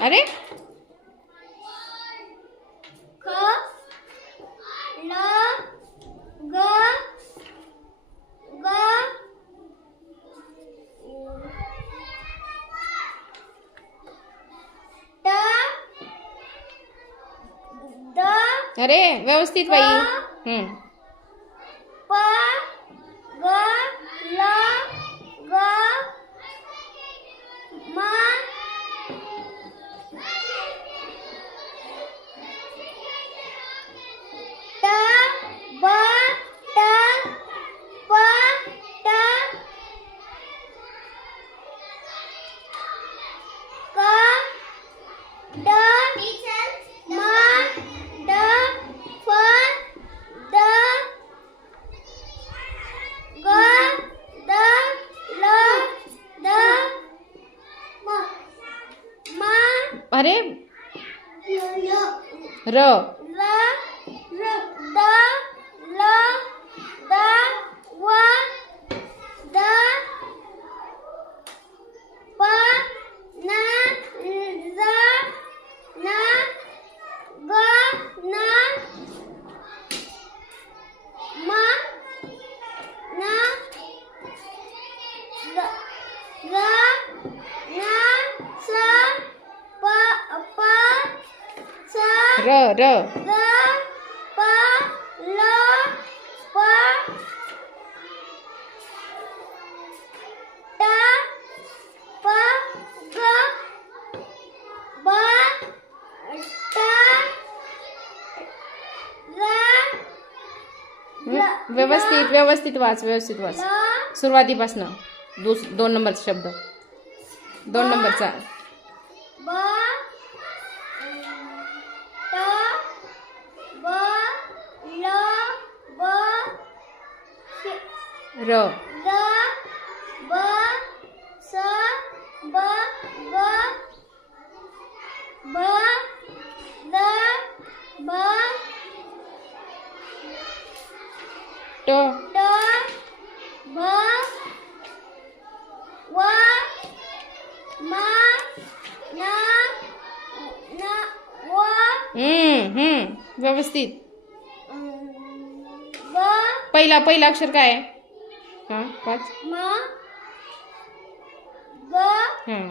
अरे क ल ग ग ट द अरे व्यवस्थित बाई. प ग ल ग म ट ब ट प ट क ड म ड फ द ग द ल द म अरे र ल द ल द व द प न ज न ग न म न ग न स प प स र र ग प ल प ट प ग ब ट र व्यवस्थित व्यवस्थित वाच व्यवस्थित वाच. ल सुरुवातीपासनं 2 नंबरचा शब्द 2 नंबरचा. ब ट ब ल ब र ग ब स ब ग ब द ब ट ट ब व म न न व व्यवस्थित. ग पहिला अक्षर काय आहे? हां वाच. म ग हां